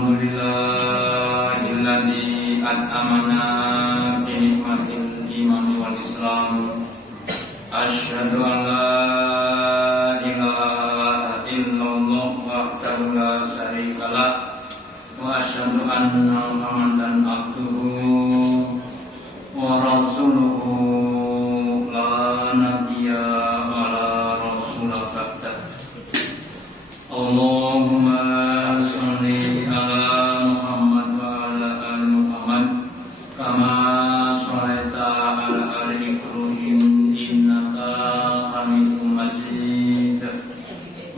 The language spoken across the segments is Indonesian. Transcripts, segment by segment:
Alhamdulillahilladzi an'amana bi nikmatil iman wal Islam. Asyhadu an la ilaha illallah wahdahu la syarikalah wa asyhadu anna Muhammadan abduhu wa rasuluhu la nabiyya wa la rasula ba'da. Allahumma sholli ala Muhammad wa ala ali Muhammad kama shallaita ala ali Ibrahim innaka Hamidum Majid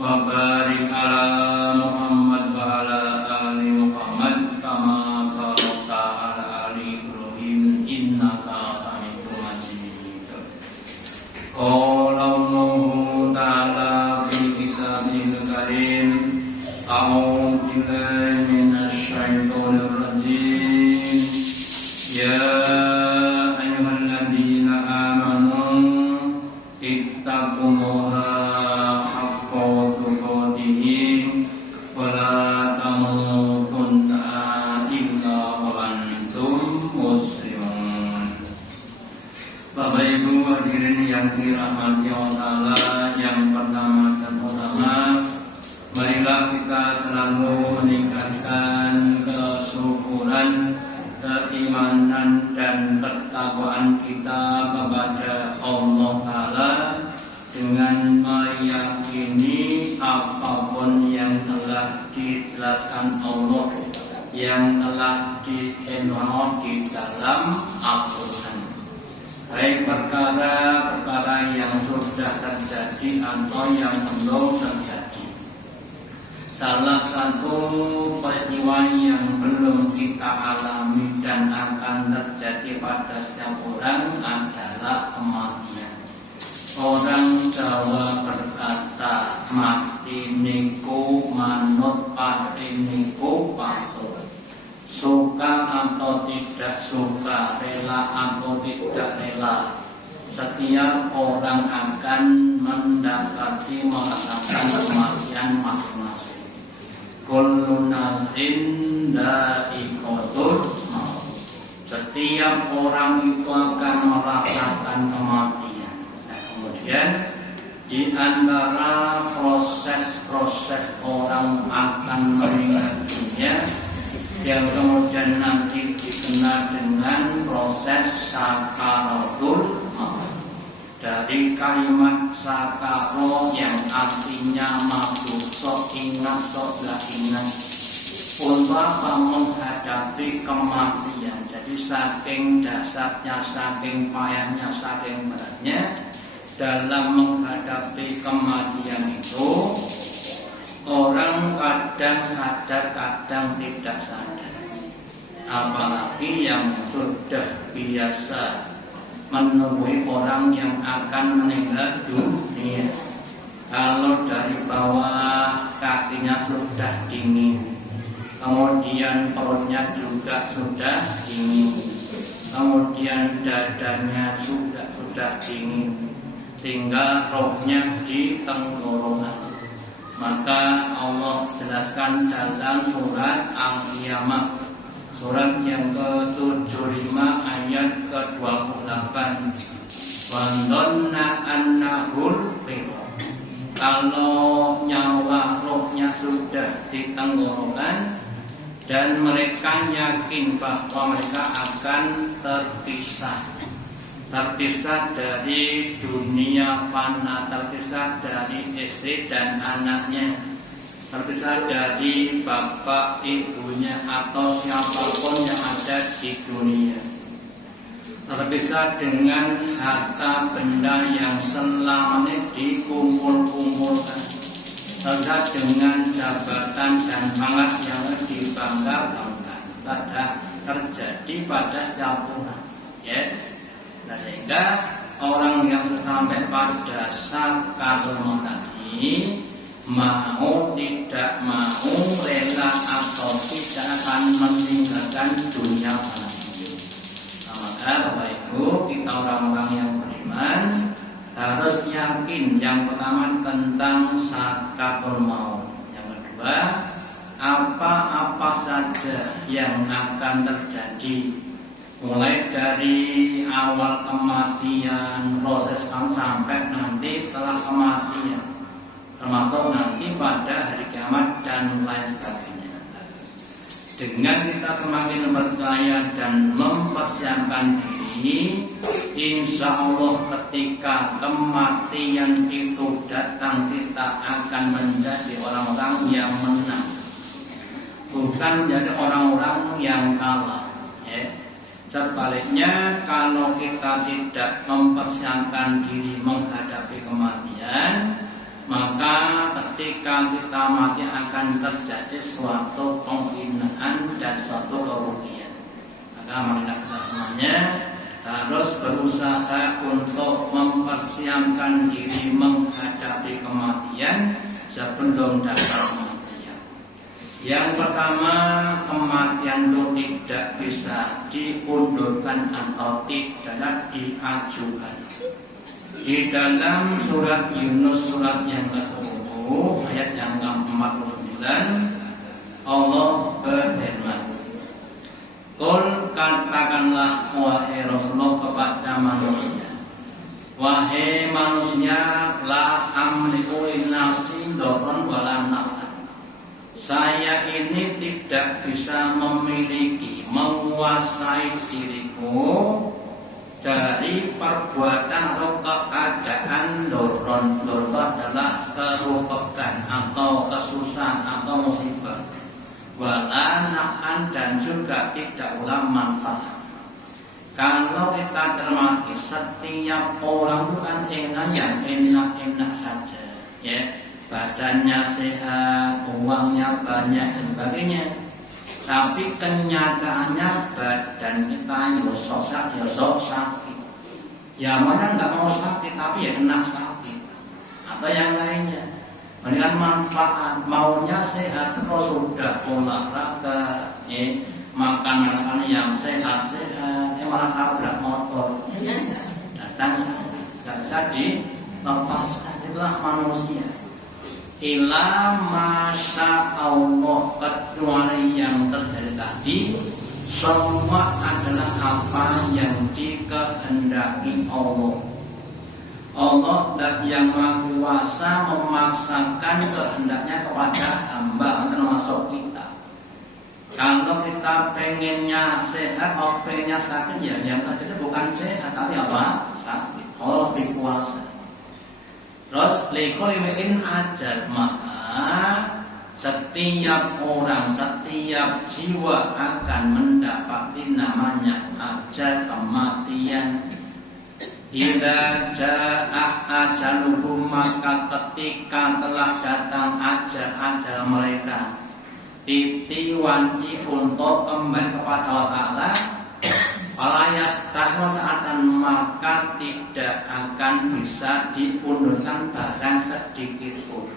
wa barik ala Muhammad wa ala ali Muhammad kama barakta ala ali Ibrahim innaka Hamidum Majid. Qala Allahu ta'ala fi kitabil karim a'udzu billahi minasy syaithanir rajim. Ya ayyuhalladzina amanu ittaqullaha haqqa tuqatih wa la tamutunna illa wa antum muslimun. Bapak Ibu hadirin yang dirahmati Allah, yang pertama dan utama, marilah kita selalu meningkatkan kesyukuran, keimanan dan ketakwaan kita kepada Allah Ta'ala dengan meyakini apapun yang telah dijelaskan Allah, yang telah dienuang di dalam Al-Quran, baik perkara-perkara yang sudah terjadi atau yang belum terjadi. Salah satu peristiwa yang belum kita alami dan akan terjadi pada setiap orang adalah kematian. Orang Jawa berkata, mati niku manut, pati niku patut. Suka atau tidak suka, rela atau tidak rela, setiap orang akan mendapati merasakan kematian masing-masing. Kullu nafsin dha'iqatul maut. Setiap orang itu akan merasakan kematian. Nah, kemudian di antara proses-proses orang akan meninggal dunia yang kemudian nanti dikenal dengan proses sakaratul maut. Dari kalimat sakaro yang artinya mabuk, sok ingat, sok gak ingat, untuk apa? Menghadapi kematian. Jadi saking dasarnya, saking payahnya, saking beratnya dalam menghadapi kematian itu, orang kadang sadar, kadang tidak sadar. Apalagi yang sudah biasa menemui orang yang akan meninggal dunia. Kalau dari bawah kakinya sudah dingin, kemudian perutnya juga sudah dingin, kemudian dadanya juga sudah dingin, tinggal rohnya di tenggorokan. Maka Allah jelaskan dalam surat Al-Qiyamah, surat yang ke-75 ayat ke-28, Wandonna annahul firaq. Kalau nyawa rohnya sudah di tenggorokan dan mereka yakin bahwa mereka akan terpisah dari dunia fana, terpisah dari istri dan anaknya, terpisah dari bapak ibunya atau siapapun yang ada di dunia, terpisah dengan harta benda yang selama ini dikumpul-kumpulkan, terpisah dengan jabatan dan pangkat yang dibangga-banggakan. Pada terjadi pada setiap orang, ya. Nah, sehingga orang yang sudah sampai pada sakaratul maut tadi, mau tidak mau, rela atau tidak, akan meninggalkan dunia ini. Maka Bapak Ibu, kita orang-orang yang beriman harus yakin yang pertama tentang sakaratul maut, yang kedua apa-apa saja yang akan terjadi, mulai dari awal kematian, proses sampai nanti setelah kematian, termasuk nanti pada hari kiamat dan lain sebagainya. Dengan kita semakin percaya dan mempersiapkan diri, insya Allah ketika kematian itu datang, kita akan menjadi orang-orang yang menang, bukan menjadi orang-orang yang kalah. Sebaliknya, kalau kita tidak mempersiapkan diri menghadapi kematian, maka ketika kita mati akan terjadi suatu penghinaan dan suatu kerugian. Maka marilah kita semuanya harus berusaha untuk mempersiapkan diri menghadapi kematian sebelum datang kematian. Yang pertama, kematian itu tidak bisa diundurkan atau tidak diajukan. Di dalam surat Yunus surat yang ke-10 ayat yang ke-49, Allah berfirman, "Qul, katakanlah wahai Rasulullah kepada manusia, wahai manusia, la amliku li nafsi darran wala naf'an." Saya ini tidak bisa memiliki, menguasai diriku dari perbuatan atau keadaan doron. Doron itu adalah kerupakan atau kesusahan atau musibah. Wala naf'an, dan juga tidak pula manfaat. Kalau kita cermati, setiap orang itu kan ingin yang enak-enak saja, ya. Badannya sehat, uangnya banyak dan sebagainya. Tapi kenyataannya badan kita yosok sakit. Ya mana nggak mau sakit, tapi ya kena sakit. Atau yang lainnya. Mendingan manfaat, maunya sehat terus sudah olahraga, makan yang sehat-sehat, malah tabrak motor. Datang sakit, nggak bisa dilepaskan. Itulah manusia. Ila masya Allah, kecuali yang terjadi tadi, semua adalah apa yang dikehendaki Allah. Allah yang Maha Kuasa memaksakan kehendaknya kepada hamba, termasuk kita. Kalau kita pengennya sehat atau pengennya sakit, ya yang terjadi bukan sehat, tapi apa? Sakit. Allah lebih kuasa. Terus likullimin ajal, maka setiap orang, setiap jiwa akan mendapati namanya ajal, kematian. Idza jaa ajaluhum, maka ketika telah datang ajal mereka, titi wanci untuk kembali kepada Allah Ta'ala, Alayas tahwa saatan, maka tidak akan bisa diundurkan barang sedikit pun.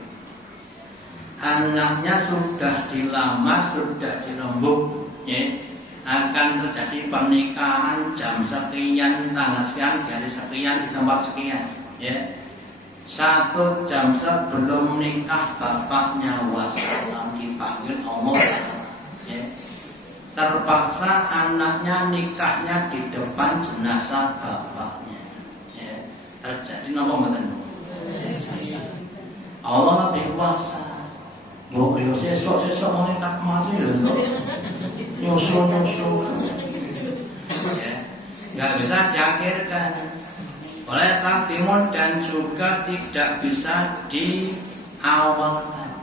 Anaknya sudah dilamar, sudah dirembuk, ya, akan terjadi pernikahan jam sekian, tanggal sekian, hari sekian, di tempat sekian, ya. 1 jam sebelum nikah bapaknya wassalam dipanggil Allah, ya. Terpaksa anaknya nikahnya di depan jenazah bapaknya, ya. Terjadi nama betul. Allah lebih kuasa. Mbok yo sesuk mau nikah mati lho. Nyusul. Ya. Enggak bisa diakhirkan oleh takdimun, dan juga tidak bisa diawalkan.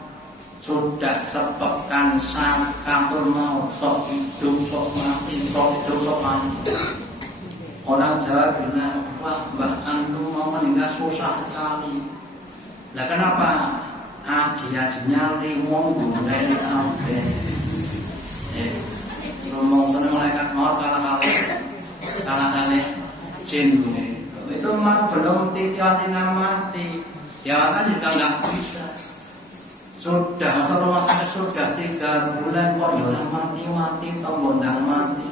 Sudah sepekan sakampul mau, sok hidup, sok mati, sok hidup, sok mati. Orang Jawa bilang, wah Mbak Andu mau meninggal susah sekali. Lah kenapa? Aji-ajinya limong mulai kabeh. Ngomong seneng malaikat maut kalah jin. Itu mah belum titiatina mati. Ya kan juga nggak bisa. Sudah masuk rumah sakit sudah 3 bulan kok ya mati tombondang mati.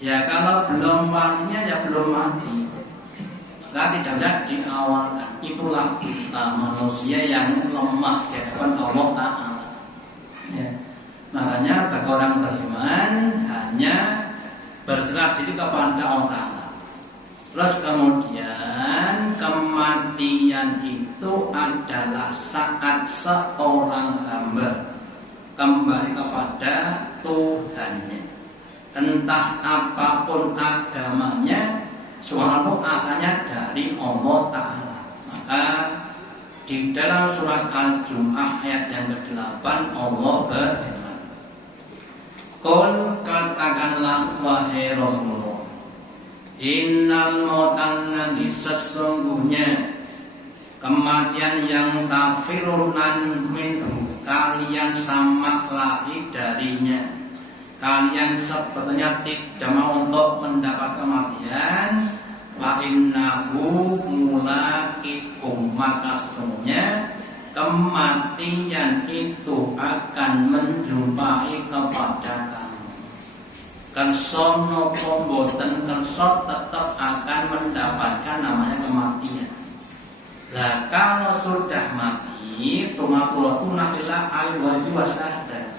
Ya kalau belum matinya ya belum mati. Maka tidak bisa diawalkan. Itulah kita manusia yang lemah di hadapan Allah Ta'ala. Ya. Makanya bagi orang beriman hanya berserah diri kepada Allah Ta'ala. Terus kemudian kematian itu adalah saat seorang hamba kembali kepada Tuhannya. Entah apapun agamanya, semua asalnya dari Allah Ta'ala. Maka di dalam surat Al-Jum'ah ayat yang ke-8 Allah berfirman, Qul katakanlah wahai Rasulullah, innal mautalladzi sesungguhnya kematian yang tafirunan minhu kalian sama lari darinya, kalian sebetulnya tidak mau untuk mendapat kematian, wa innahu mulaqikum, maka sesungguhnya kematian itu akan menjumpai kepada kamu. Kersono pemboten kerso tetap akan mendapatkan namanya kematian. Lah kalau sudah mati, tumakulatuna ila al-wajhi wasahda.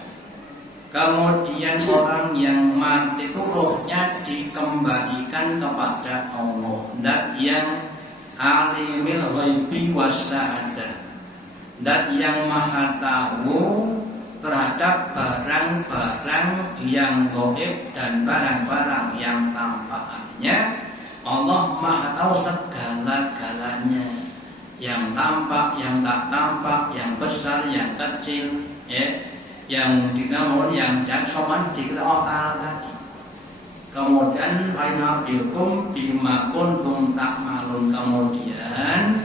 Kemudian orang yang mati itu rohnya dikembalikan kepada Allah, dan yang alimil ghaibi wasyahadah, dan yang maha tahu terhadap barang-barang yang gaib dan barang-barang yang tampak. Artinya Allah maha tahu segala-galanya, yang tampak, yang tak tampak, yang besar, yang kecil, yang dinamakan yang dan soman dikira Allah tadi. Kemudian fainabikum bima kuntum ta'malun, kemudian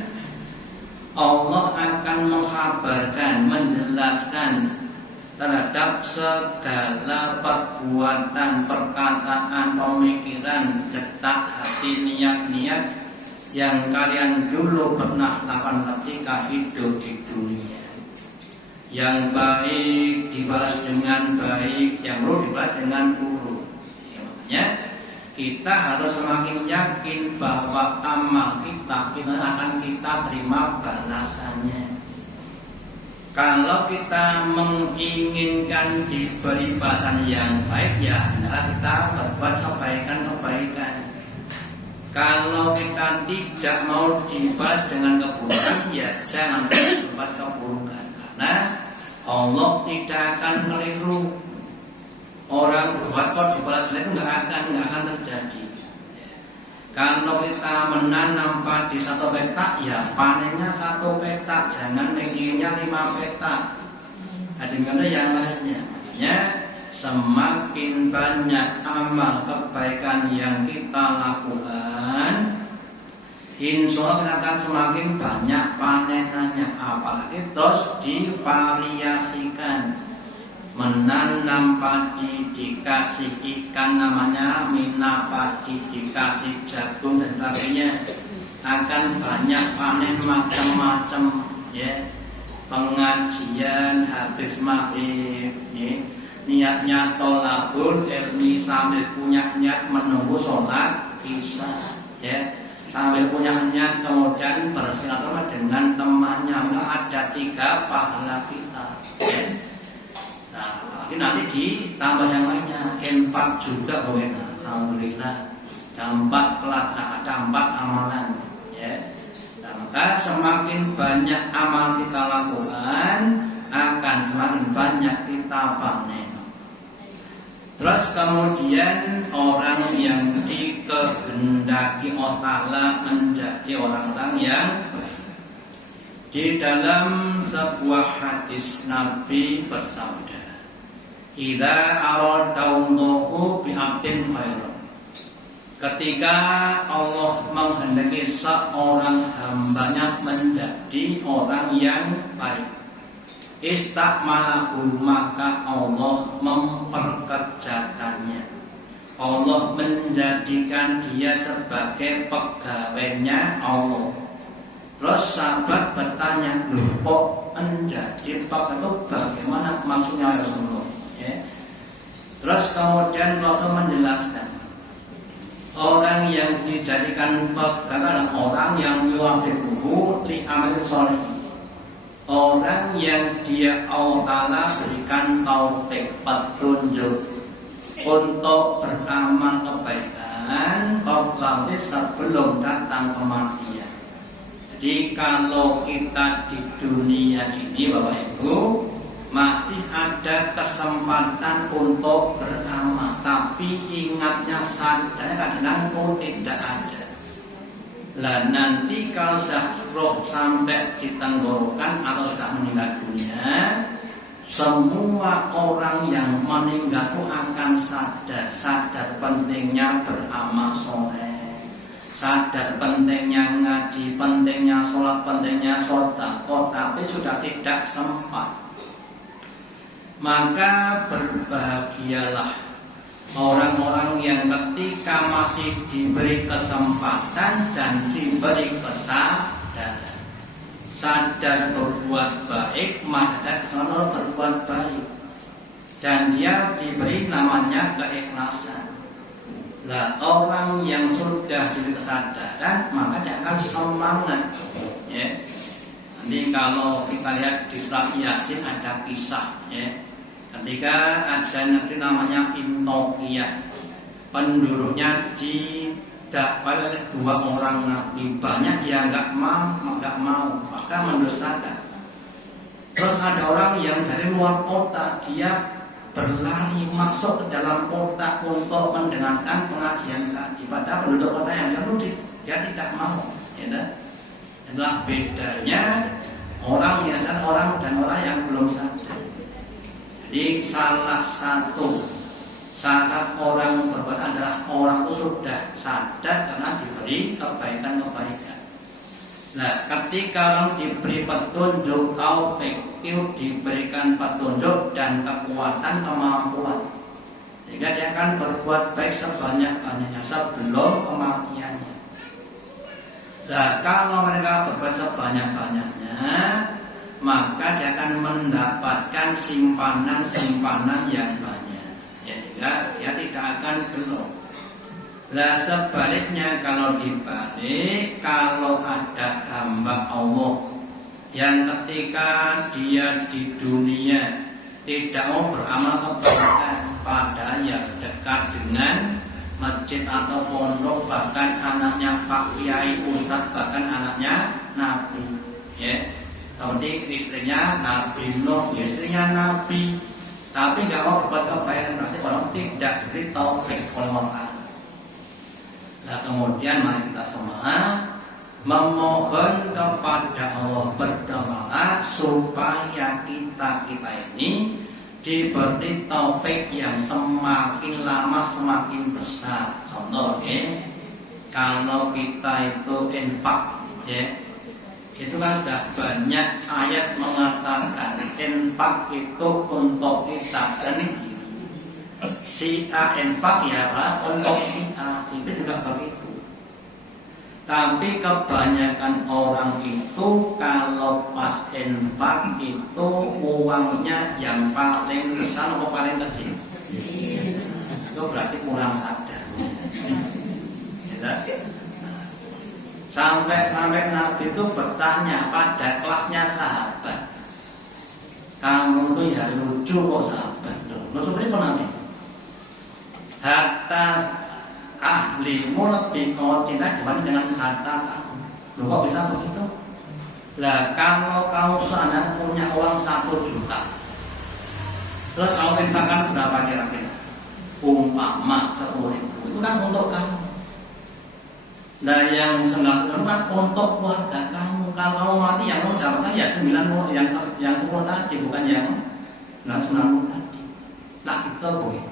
Allah akan menghabarkan, menjelaskan terhadap segala perbuatan, perkataan, pemikiran, detak hati, niat-niat yang kalian dulu pernah lakukan ketika hidup di dunia. Yang baik dibalas dengan baik, yang buruk dibalas dengan buruk. Makanya kita harus semakin yakin bahwa amal kita akan kita terima balasannya. Kalau kita menginginkan diberi balasan yang baik, ya hendaklah kita berbuat kebaikan-kebaikan. Kalau kita tidak mau dibalas dengan keburukan, ya jangan berbuat keburukan. Karena Allah tidak akan keliru. Orang berbuat kok dibalas jelek itu nggak akan terjadi. Kalau kita menanam padi 1 petak, ya panennya 1 petak, jangan menginginnya 5 petak. Ada yang lainnya. Makanya semakin banyak amal kebaikan yang kita lakukan, insya Allah kita akan semakin banyak panenannya. Apalagi terus divariasikan, menanam padi dikasih ikan namanya mina padi, dikasih jagung dan sebagainya, akan banyak panen macam-macam. Pengajian habis maghrib, niatnya tolabul ilmi sambil punya niat menunggu sholat isya, sambil punya niat kemudian bersilaturahmi dengan temannya, ada 3 pahala kita. Nah, lagi nanti ditambah yang lainnya, infak juga boleh. Alhamdulillah, ada 4 amalan. Nah, maka semakin banyak amal kita lakukan, akan semakin banyak kita panen. Terus kemudian orang yang dikehendaki Allah Ta'ala menjadi orang-orang yang di dalam sebuah hadis Nabi bersabda, "Idza aradallahu bi'abdin khairan." Ketika Allah menghendaki seorang hambanya menjadi orang yang baik, istakmalahu, maka Allah memperkerjakannya. Allah menjadikan dia sebagai pegawainya Allah. Terus sahabat bertanya, loh kok menjadi pegawai itu bagaimana maksudnya Rasulullah? Terus kemudian Rasul menjelaskan, orang yang dijadikan pegawai adalah orang yang yuwafiquhu li amalin sholih, orang yang dia Allah Ta'ala berikan taufik petunjuk untuk beramal kebaikan sebelum datang kematian. Jadi kalau kita di dunia ini Bapak Ibu masih ada kesempatan untuk beramal, tapi ingatnya sadarnya kadang-kadang tidak ada. Lah nanti kalau sudah roh sampai di tenggorokan atau sudah meninggal dunia, semua orang yang meninggal itu akan sadar pentingnya beramal soleh, sadar pentingnya ngaji, pentingnya sholat, pentingnya sedekah, tapi sudah tidak sempat. Maka berbahagialah orang-orang yang ketika masih diberi kesempatan dan diberi kesadaran, sadar berbuat baik, maka ada kesempatan berbuat baik, dan dia diberi namanya keikhlasan. Lah orang yang sudah diberi kesadaran maka dia akan semangat. Ya. Nanti kalau kita lihat di surat Yasin ada kisah, ya. Ketika ada negeri namanya Intokiyah, penduduknya didakwai oleh 2 orang nabi, banyak yang nggak mau, bahkan mendustakan. Terus ada orang yang dari luar kota, dia berlari masuk ke dalam kota untuk mendengarkan pengajian tadi. Padahal penduduk kota yang jauh dia tidak mau. Ya, itulah bedanya orang yang sadar orang dan orang yang belum sadar. Jadi salah satu syarat orang berbuat adalah orang itu sudah sadar karena diberi kebaikan-kebaikan. Nah, ketika orang diberi petunjuk, taufik, diberikan petunjuk dan kekuatan, kemampuan, sehingga dia akan berbuat baik sebanyak-banyaknya sebelum kematiannya. Nah, kalau mereka berbuat sebanyak-banyaknya, maka dia akan mendapatkan simpanan-simpanan yang banyak, ya, sehingga dia tidak akan gelo. Lah sebaliknya kalau dibalik, kalau ada hamba Allah yang ketika dia di dunia tidak mau beramal kebaikan, padahal ya dekat dengan masjid atau pondok, bahkan anaknya Pak Kiai Ustadz, bahkan anaknya Nabi, ya. Seperti istrinya Nabi Nuh, istrinya Nabi, tapi nggak mau berbuat kebaikan, berarti orang tidak diberi taufik oleh Allah. Nah kemudian mari kita semua memohon kepada Allah, berdoa supaya kita ini diberi taufik yang semakin lama semakin besar. Contoh, kalau kita itu infak, ya. Itu kan sudah banyak ayat mengatakan infak itu untuk kita sendiri. Si A infak ya Pak, untuk si A, si B juga begitu. Tapi kebanyakan orang itu kalau pas infak itu uangnya yang paling besar atau paling kecil. Itu berarti kurang sadar. Ya. Sampai Nabi itu bertanya pada kelasnya sahabat, kamu tuh ya lucu kok sahabat, lucu ini kok Nabi? Harta ahlimu lebih kau cinta dibanding dengan harta kamu. Loh kok bisa begitu? Lah kalau kamu sana punya uang 1 juta, terus kamu infakkan berapa kira-kira? Umpama 10.000, itu kan untuk kamu. Nah yang 900 kan untuk keluarga kamu. Kalau kamu mati yang kamu dapatkan ya 9 yang 10 tadi, bukan yang 90 tadi. Nah itu boleh.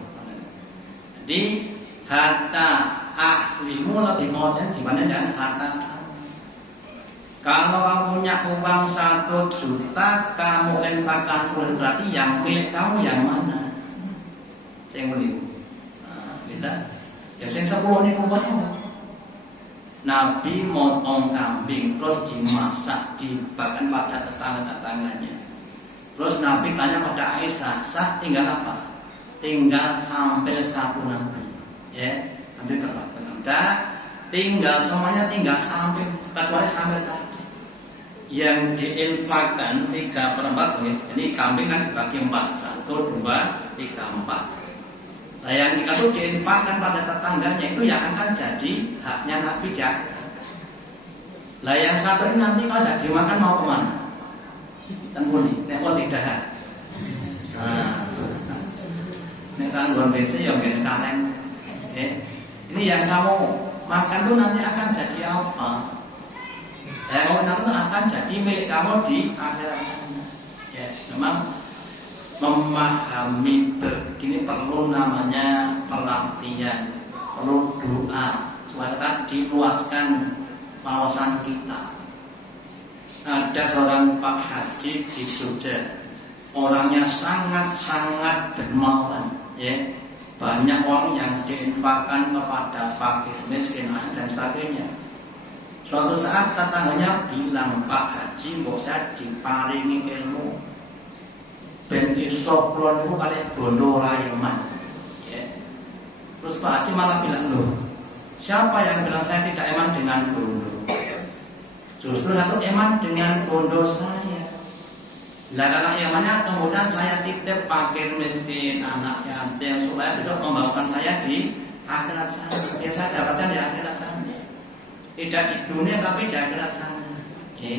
Jadi harta ahlimu lebih modern dibanding dengan harta kamu. Kalau kamu punya uang 1 juta, kamu infakkan 10, berarti yang milik kamu yang mana? Saya beli. Nah, kita. Ya saya 10 ini kumpulnya. Nabi motong kambing terus dimasak, dibagikan pada tetangga-tetangganya. Terus Nabi tanya pada Aisyah, "Sah tinggal apa?" "Tinggal sampai 1 Nabi." Ya, Nabi berkata, "Tinggal semuanya, tinggal sampai kecuali sampai tadi." yang diinfakkan 3/4, ini kambing kan dibagi 4, 1, 2, 3, 4. Nah yang itu diinfakkan pada tetangganya itu yang akan jadi haknya Nabi di akhirat. Lah yang satu ini nanti kalau tidak dimakan mau kemana? Tengguni, nekol tidak. Nah, ini kan luar biasa yang gini kaleng. Ini yang kamu makan itu nanti akan jadi apa? Yang nanti akan jadi milik kamu di akhirat sana. Ya, memang memahami begini perlu namanya pelatihan, perlu doa supaya kita diluaskan wawasan kita. Ada seorang Pak Haji di Jogja, orangnya sangat-sangat dermawan, ya. Banyak orang yang diinfakkan kepada fakir, miskin dan sebagainya. Suatu saat tetangganya bilang, Pak Haji, mbok saya diparingi ilmu ben iso kula niku kalih bondo rayeman. Ya. Terus Pak Haji malah bilang, loh, siapa yang bilang saya tidak eman dengan bondo? Justru aku eman dengan bondo saya. Lah karena emannya kemudian saya titip fakir miskin, anak yatim supaya bisa membawakan saya di akhirat sana. Yang saya dapatkan di akhirat sana. Tidak di dunia tapi di akhirat sana. Ya.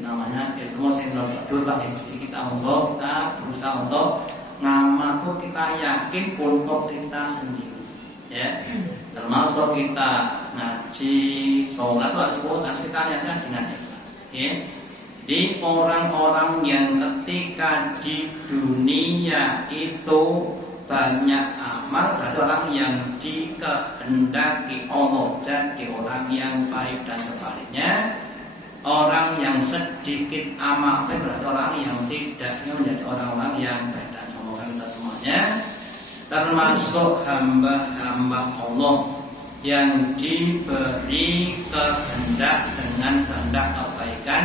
Namanya ilmu senodul Pak. Jadi kita berusaha untuk ngamatu kita yakin untuk kita sendiri, ya. Termasuk kita ngaji, sholat harus kita niatkan dengan ikhlas, ya. Di orang-orang yang ketika di dunia itu banyak amal, berarti orang yang dikehendaki Allah jadi orang yang baik dan sebaliknya. Orang yang sedikit amal itu berarti orang yang tidak menjadi orang-orang yang baik. Dan semoga kita semuanya termasuk hamba-hamba Allah yang diberi kehendak dengan kehendak kebaikan,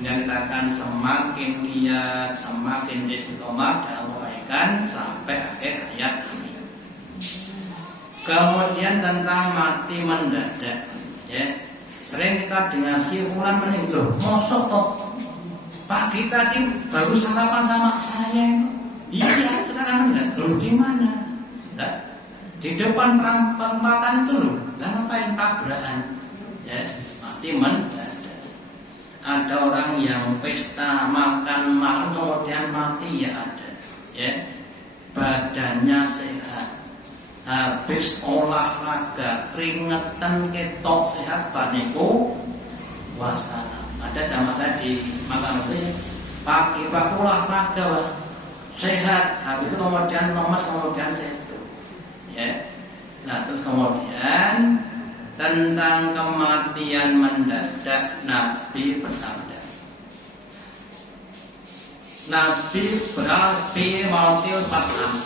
yang kita akan semakin giat, semakin istiqomah dalam kebaikan sampai akhir hayat ini. Kemudian tentang mati mendadak, ya. Sering kita dengar si fulan meninggal, mosok toh pagi tadi baru sarapan sama saya. Iya, sekarang enggak. Loh di mana? Nah, di depan perempatan itu loh. Lah ngapain tabrakan? Ya, mati mendadak. Ada orang yang pesta makan kemudian mati, ya ada. Ya, badannya sehat. Habis olahraga keringetan ketok sehat baniku wasana. Ada jamaah saya di Makassar pagi olahraga sehat, habis itu kemudian lemas, kemudian sehat, ya. Nah terus kemudian tentang kematian mendadak Nabi bersabda, Nabi berarti mautil pasam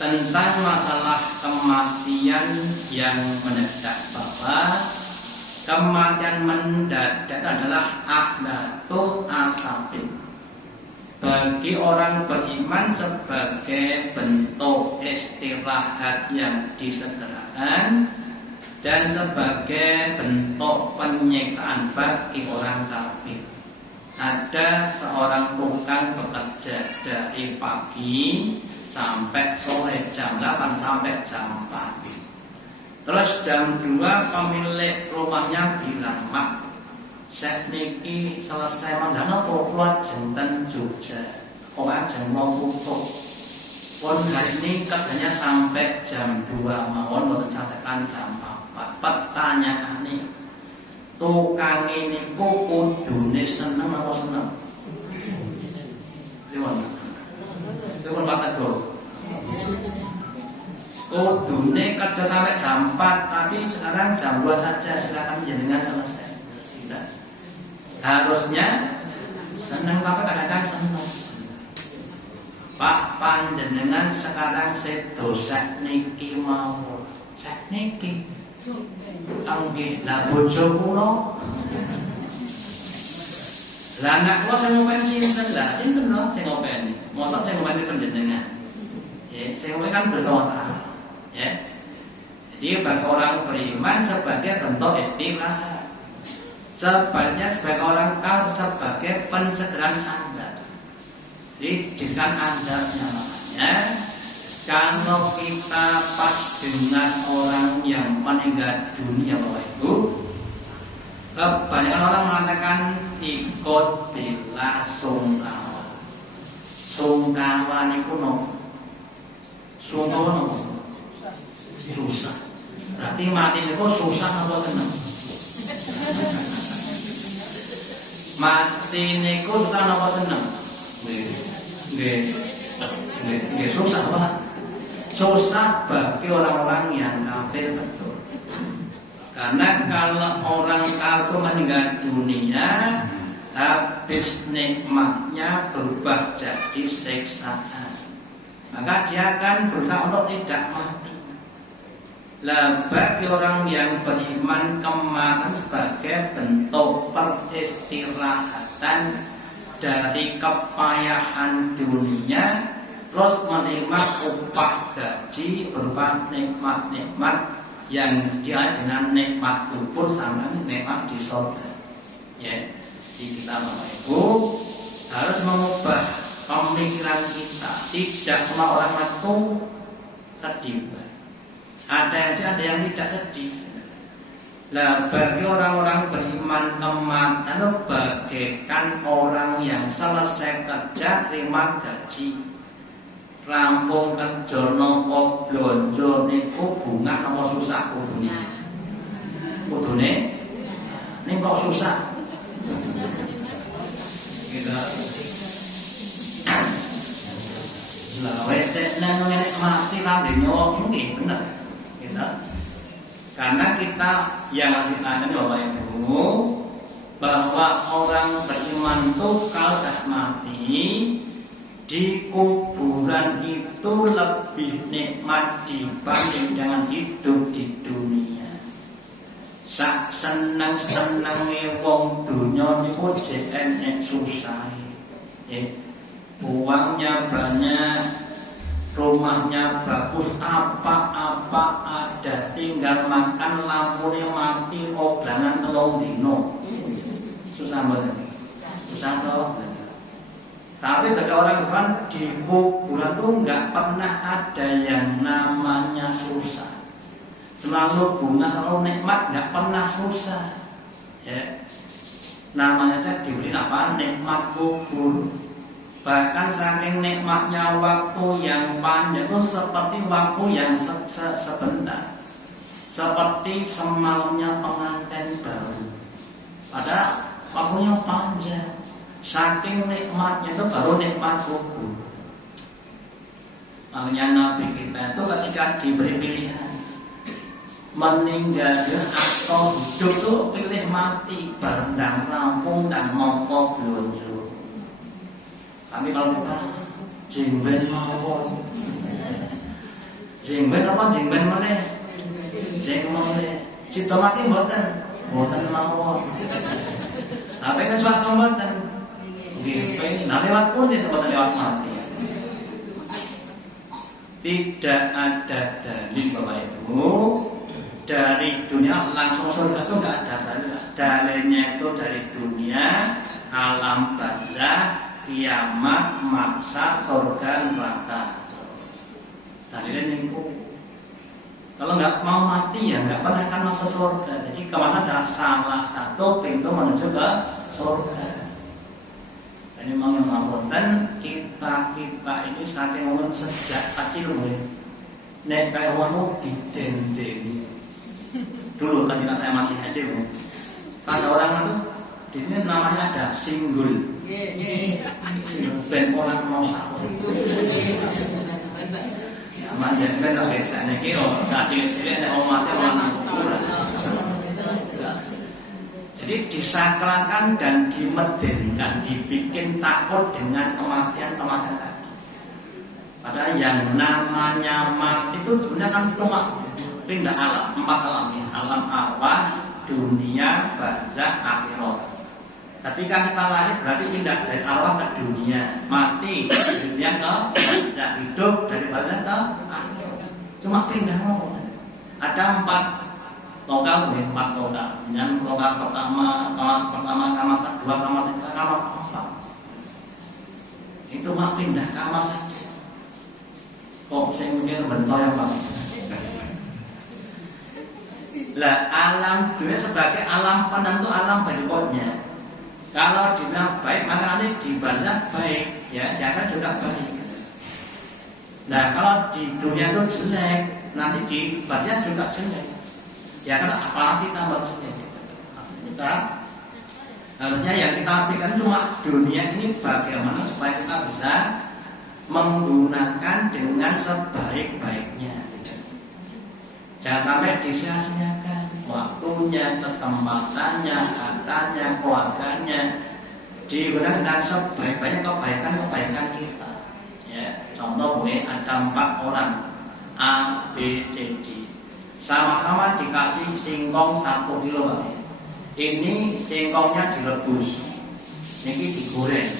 tentang masalah kematian yang mendadak, bahwa kematian mendadak adalah ahlatul asabin bagi orang beriman sebagai bentuk istirahat yang disegerakan dan sebagai bentuk penyiksaan bagi orang kafir. Ada seorang tukang bekerja dari pagi sampai sore jam 8 sampai jam 4. Terus jam 2 pemilik rumahnya bilang, Mak, saya niki selesai mandana keluar jenten Jogja, orang jam mau tutup. Pun hari ini kerjanya sampai jam 2 mawon, boten sampekan jam 4. Pertanyaan nih, tukang ini kudune seneng apa seneng? Gimana? Itu pun Pak Teguh. Kudune kerja sampai jam 4, tapi sekarang jam 2 saja, silakan jenengan selesai. Tidak. Harusnya senang, tapi kadang-kadang senang. Pak panjenengan sekarang sedo sak niki mau. Sak niki. Nggih, lah bojo kula. Lah anak kula sing ngopeni sinten? Lah sinten lho sing ngopeni? Mosok sing ngopeni panjenengan. Ya, sing ngopeni kan bersaudara. Ya. Jadi bagi orang beriman sebagai bentuk istirahat. Sebaliknya sebagai orang kafir sebagai pensegeran adab. Jadi diskan adabnya namanya. Kalau kita pas dengan orang yang meninggal dunia Bapak Ibu, kebanyakan orang mengatakan ikut bela sungkawa. Sungkawa niku nopo? Sungkawa nopo? Susah. Berarti mati niku susah apa seneng? Mati niku susah apa seneng? Nggih susah banget. Susah bagi orang-orang yang kafir betul. Karena kalau orang kafir meninggal dunia, habis nikmatnya berubah jadi siksaan. Maka dia akan berusaha untuk tidak mati. Lah bagi orang yang beriman kemarin sebagai bentuk peristirahatan dari kepayahan dunia, terus menerima upah gaji berupa nikmat-nikmat yang dia dengan nikmat kubur sama nikmat di surga. Ya, jadi kita Bapak Ibu harus mengubah pemikiran kita. Tidak semua orang itu sedih. Ada yang sedih, ada yang tidak sedih. Nah, bagi orang-orang beriman kematian bagaikan orang yang selesai kerja terima gaji. Rampung kerja nopo blonjo niku bunga nopo susah kudune. Kudune ning kok susah. Gitu. Lah wete nang nek mati lan nyawa nggih bener. Gitu. Karena kita yang masih tanya Bapak Ibu bahwa orang beriman itu kalau sudah mati di kuburan itu lebih nikmat dibanding dengan hidup di dunia. Sak seneng-senenge wong dunya niku enek susah. Uangnya banyak, rumahnya bagus, apa-apa ada, tinggal makan lampune mati oblangan telung dino. Susah banget. Susah toh. Tapi bagi orang kan di kuburan itu nggak pernah ada yang namanya susah. Selalu bunga, selalu nikmat, nggak pernah susah. Ya, namanya saja diberi apa? Nikmat kubur. Bahkan saking nikmatnya waktu yang panjang itu seperti waktu yang sebentar, seperti semalamnya pengantin baru. Padahal waktunya panjang. Saking nikmatnya itu baru nikmat kubur. Makanya Nabi kita itu ketika diberi pilihan meninggal atau hidup itu pilih mati bareng rampung dan mongko blonjo. Tapi kalau kita jengben mawon, jengben apa jengben mana? Jengben mana? Cita mati mboten mawon. Tapi kan suatu mboten. Nah lewat pun tidak lewat mati. Tidak ada dalil Bapak Ibu dari dunia langsung surga itu nggak ada dalil. Dalilnya itu dari dunia, alam barzah, kiamat, maksa, surga, neraka. Dalilnya itu. Kalau nggak mau mati ya nggak pernah akan masuk surga. Jadi kemana adalah salah satu pintu menuju ke surga. Jadi mau yang ngapunten kita ini saking ngomong sejak kecil mulai nek kayak wong didendeni. Dulu ketika saya masih SD, ada orang itu di sini namanya ada singgul. Singgul ben orang mau sahur. Sama ya ben tak biasa nek kira cilik-cilik nek omate orang kurang. Jadi disakralkan dan dimedenkan, dibikin takut dengan kematian-kematian tadi. Padahal yang namanya mati itu sebenarnya kan cuma pindah alam, 4 alam ya. Alam arwah, dunia, barzah, akhirat. Ketika kita lahir berarti pindah dari arwah ke dunia, mati dari dunia ke barzah, hidup dari barzah ke akhirat. Cuma pindah. Ada 4 lokal boleh 4 lokal. Dengan lokal pertama, kamar kedua, kamar ketiga, kamar keempat. Itu mah pindah kamar saja. Kok saya mungkin bentuk yang bagus. Lah alam dunia sebagai alam penentu alam berikutnya. Kalau dunia baik maka nanti di barzakh baik, ya jangan juga baik. Nah kalau di dunia itu jelek, nanti di barzakh juga jelek. Ya kan apalagi tambah jelek. Kita harusnya yang kita pikirkan cuma dunia ini bagaimana supaya kita bisa menggunakan dengan sebaik-baiknya. Jangan sampai disia-siakan waktunya, kesempatannya, hartanya, keluarganya digunakan dengan sebaik-baiknya kebaikan kita. Ya, contoh boleh ada 4 orang A, B, C, D, sama-sama dikasih singkong 1 kilo. Ini singkongnya direbus, ini digoreng,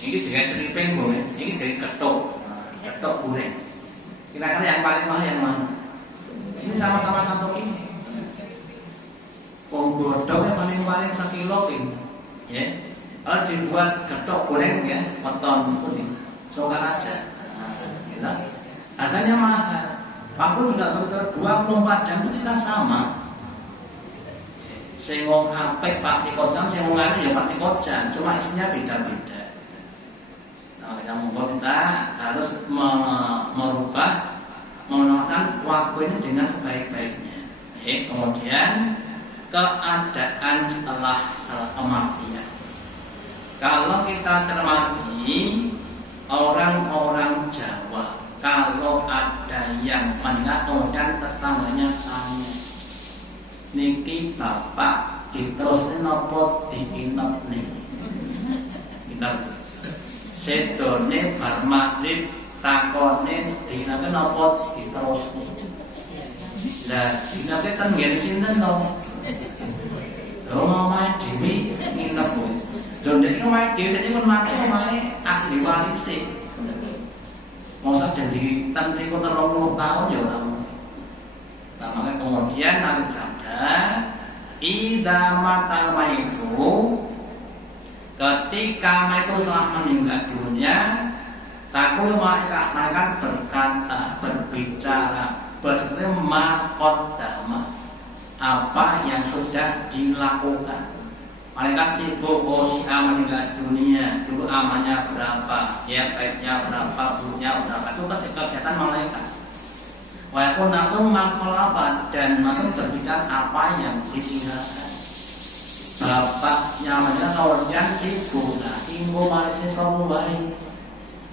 ini dengan seripeng boleh, ini dari ketuk goreng. Kira-kira yang paling mahal yang mana? Ini sama-sama 1 kilo. Godongnya paling sekilo ini. Ya. Kalau dibuat getuk goreng ya, potong putih, sokar aja. Nah, harganya mahal. Waktu juga betul 24 jam itu kita sama. Sengong apik Pak Tikojan, sengong ngane ya Pak Tikojan, cuma isinya beda-beda. Nah, kita harus merubah menggunakan waktu ini dengan sebaik-baiknya. Kemudian keadaan setelah kematian. Kalau kita cermati orang-orang Jawa, kalau ada yang meninggal kemudian tetangganya tanya, niki bapak diterusne napa diinep niki? Kita sedone bar magrib takone dinake napa diterusne. Lah dinake ten ngene sinten to? Lho omahe dhewe nginep. Lho nek omahe dhewe saiki mun mati omahe ahli waris. Masa jadi ten niku 30 tahun ya ora. Nah, maka kemudian Nabi sabda, idza matal maitu, ketika mayit telah meninggal dunia, takul malaikat berkata, berbicara, qaddama, apa yang sudah dilakukan. Malaikat sibuk, si A meninggal dunia, dulu amalnya berapa, ya baiknya berapa, buruknya berapa, itu kan kegiatan malaikat. Walaupun langsung mengkolabat dan langsung berbicara apa yang ditinggalkan. Bapaknya meninggal kemudian sibuk, nah tinggal malisi sopo baik,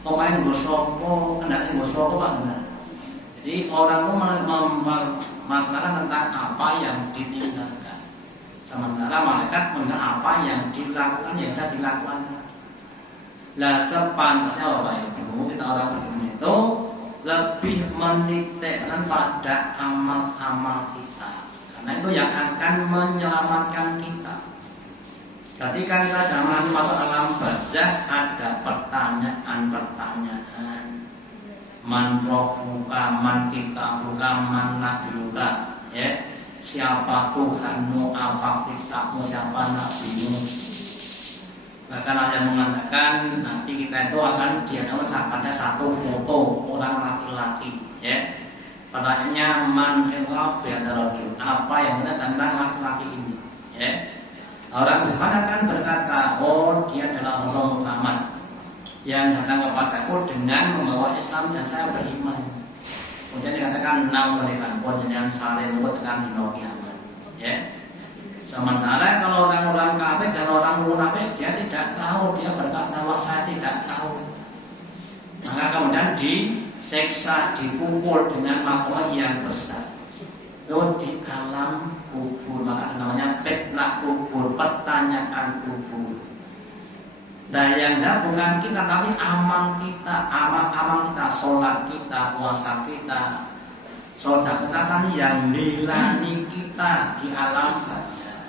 pemain bosopo, kendali bosopo bangga. Jadi orang itu mempermasalahkan tentang apa yang ditinggalkan. Sementara malaikat mengenal apa yang dilakukan, yang sudah dilakukan. Lah sepantasnya Bapak Ibu, kita orang beriman itu lebih menitikkan pada amal-amal kita, karena itu yang akan menyelamatkan kita. Ketika kita jangan masuk alam barzakh, ada pertanyaan-pertanyaan. Man rabbuka, man kitabuka, man nabiyuka, ya. Siapa Tuhanmu, apa kitabmu, siapa nabimu. Bahkan ada yang mengatakan nanti kita itu akan dihadapkan pada satu foto orang laki-laki, ya. Pertanyaannya man ilhaq bi'adarajul, apa yang benar tentang laki-laki ini, ya. Orang beriman akan berkata, oh dia adalah Rasul Muhammad yang datang kepadaku dengan membawa Islam dan saya beriman. Kemudian dikatakan enam mereka pun dengan saling luput dengan dino kiamat, ya. Sementara kalau orang-orang kafir dan orang munafik dia tidak tahu, dia berkata bahwa saya tidak tahu. Maka kemudian diseksa, dipukul dengan mahkota yang besar. Itu di alam kubur, maka namanya fitnah kubur, pertanyaan kubur. Nah yang bukan kita tapi amal kita, amal kita, sholat kita, puasa kita, saudara kita kan yang nilai kita di alam saja.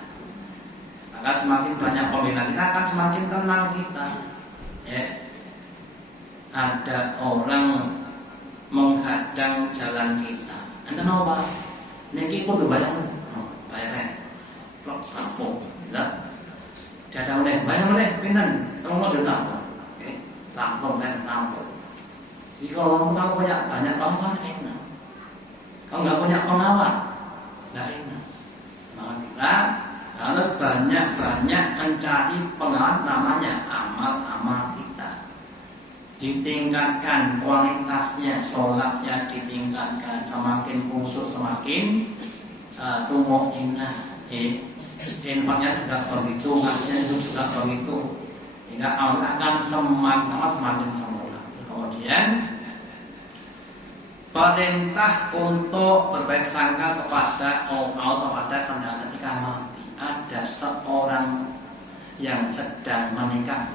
Maka semakin banyak pembinaan kita akan semakin tenang kita, ya. Ada orang menghadang jalan kita, enten apa? niki kudu bayar. Bayar. Plok kampung. Lah. Dadang oleh bayar pinten? 3 juta. Oke. Tampung kan tampung. Jadi kalau kamu punya banyak pengawal enak. Kalau nggak punya pengawal nggak enak. Maka kita harus banyak-banyak mencari pengawal, namanya amal-amal kita. Ditingkatkan kualitasnya, sholatnya ditingkatkan, semakin khusyuk semakin tumainah. Infaknya juga begitu, ngajinya itu juga begitu. Hingga Allah akan semakin semula. Kemudian perintah untuk berbaik sangka kepada Allah, kepada kendaraan ketika mati. Ada seorang yang sedang menikah.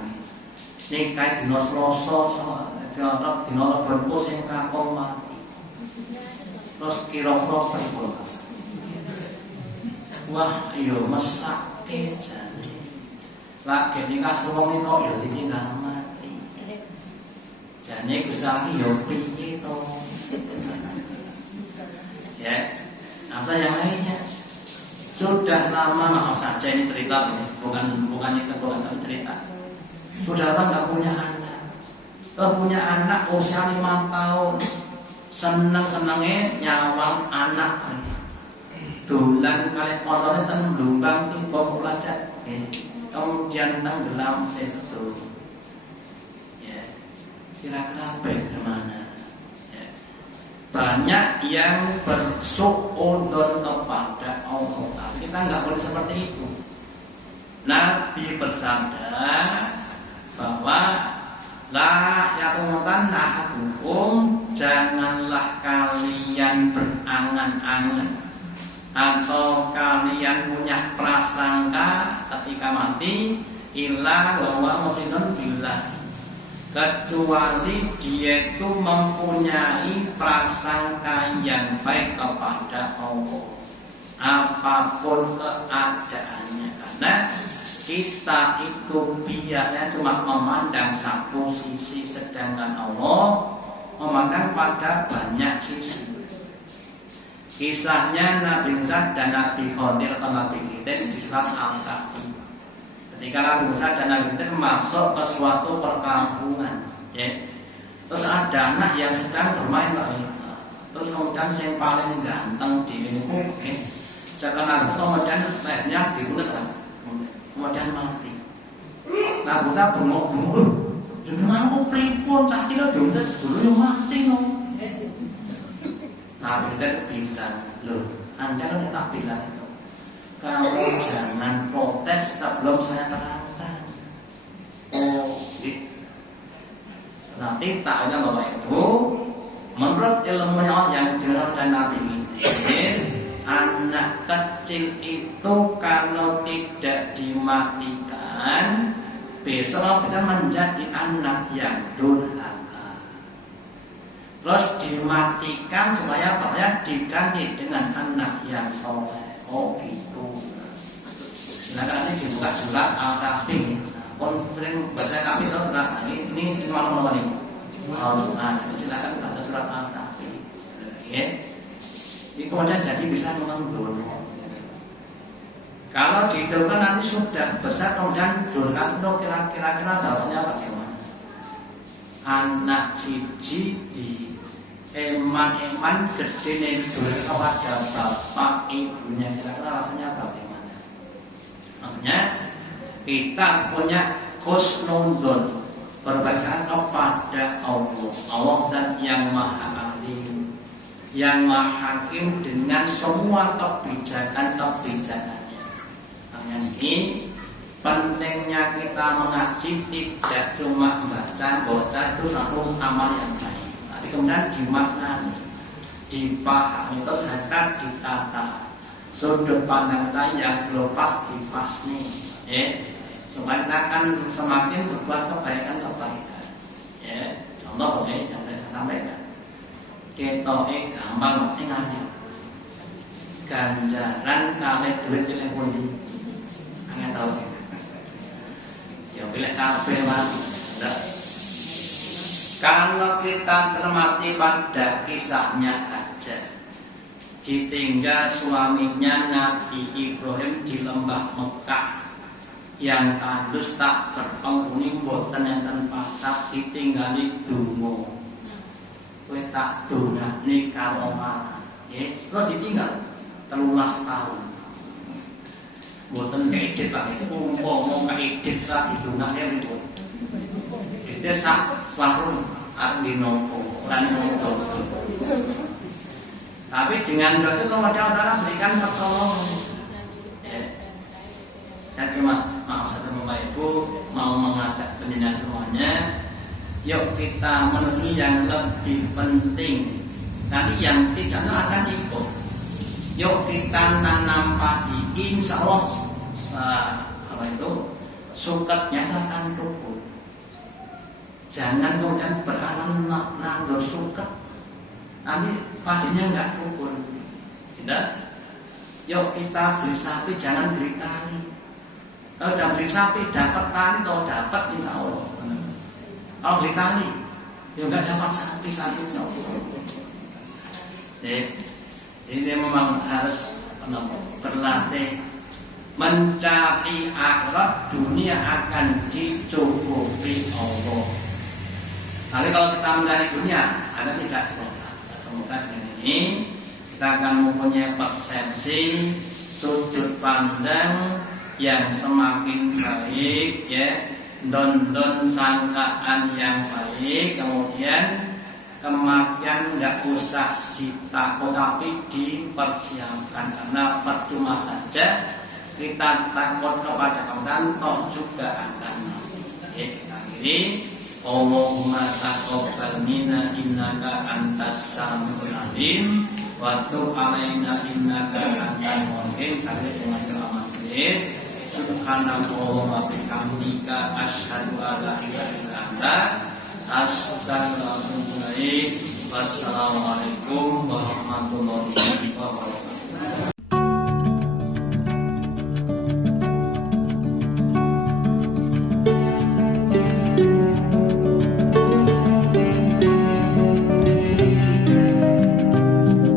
Nikah dino Selasa, dino Lebo sing kakung mati. Terus kira-kira pripun? Wah, yo mesake jane. Lagi nikah suwung kok yo ditinggal mati. Jane Gusti yo piye to? Ya, apa yang lainnya? Sudah lama, maaf saja ini cerita, bukan tapi cerita. Sudah lama nggak punya anak. Kalau punya anak usia 5 tahun, seneng-senengnya nyawang anak. Dolan kali motornya tenggelam tiba pelajar, kemudian tenggelam situ. Ya, kira-kira bagaimana? Ya. Banyak yang bersuudzon kepada Allah, tapi kita nggak boleh seperti itu. Nabi bersabda bahwa la yaqutan nahadukum, janganlah kalian berangan-angan atau kalian punya prasangka ketika mati illa wa muslimun billah, kecuali dia itu mempunyai prasangka yang baik kepada Allah apapun keadaannya. Karena kita itu biasanya cuma memandang satu sisi, sedangkan Allah memandang pada banyak sisi. Kisahnya Nabi Musa dan Nabi Khidir atau Nabi Khidir di surat Al-Kahfi. Ketika Nabi Musa dan Nabi Khidir masuk ke suatu perkampungan, ya. Terus ada anak yang sedang bermain wanita. Terus kemudian yang paling ganteng di ini, sekarang kemudian lehernya dibunuh, kemudian mati. Nabi Musa bengok-bengok, jangan aku pripun, cak cilik dulu yang mati no. Nah, kita bilang, loh, Anda kan tak bilang itu, kamu jangan protes sebelum saya terangkan. Oh, gitu. Nanti tak ada Bapak Ibu, menurut ilmunya yang dilakukan Nabi Khidir, anak kecil itu kalau tidak dimatikan, besok bisa menjadi anak yang durhaka. Terus dimatikan supaya diganti dengan anak yang soleh. Oh gitu. Silakan nanti dibuka surat Al-Kahfi. Pun sering baca Kahfi terus surat ini malam ini. Nah, silakan baca surat Al-Kahfi. Ya. Ini kemudian jadi bisa mengendur. Kalau dihidupkan nanti sudah besar kemudian durhaka itu kira-kira bapaknya bagaimana? Anak siji di eman gede nego kepada bapak ibunya, kira-kira rasanya bagaimana? Makanya kita punya husnudon, berbacaan kepada Allah dan yang maha alim, yang maha hakim dengan semua kebijakan-kebijakannya. Makanya ini pentingnya kita mengaji, tidak cuma baca itu satu amal yang baik. Tapi kemudian dimaknani, dipahami, terus harus ditata. Sudut pandang kita yang belum pas dipasni, ya. Supaya kita akan semakin berbuat kebaikan. Ya, contoh yang saya sampaikan. Ketoke gampang ingatnya. Ganjaran kali duit pilih pundi. Angin tahu. Ya pilih kabeh wae. Kalau kita cermati pada kisahnya aja, ditinggal suaminya Nabi Ibrahim di lembah Mekah yang tandus tak berpenghuni boten enten pasar ditinggali dungo kowe tak donakne karo omah nggih terus ditinggal 13 tahun boten keedit Pak umpama keedit ra didonakne ribut itu sak warung arep dinompo ora nompo tapi dengan doa itu Allah Ta'ala berikan pertolongan. Saya cuma satu Bapak Ibu mau mengajak penjenengan semuanya, yuk kita menuju yang lebih penting. Nanti yang tidak akan ikut. Yuk kita nanam padi, insya Allah sukatnya akan tumbuh. Jangan kemudian berangan nandur sukat. Nanti padinya nggak tumbuh. Tidak? Yuk kita beli sapi, jangan beli kali. Kalau udah beli sapi, dapat kali atau dapat insya Allah. Kalau beli kali, ya nggak dapat sapi insya Allah. Ini memang harus berlatih mencari akhirat, dunia akan dicukupi Allah. Tapi kalau kita mencari dunia, ada tidak semoga. Semoga dengan ini kita akan mempunyai persepsi sudut pandang yang semakin baik, ya, don sangkaan yang baik, kemudian kematian nggak usah ditakut tapi dipersiapkan karena percuma saja kita takut kepada kematian toh juga akan mati. Kita akhiri Allahumma taqabbal minna innaka antas samiul alim wa tub alaina innaka antal mu'min. Kami dengan doa majelis subhanallah wa bihamdika asyhadu an la ilaha illa anta astaghfiruka wa atubu ilaik. Wassalamualaikum warahmatullahi wabarakatuh.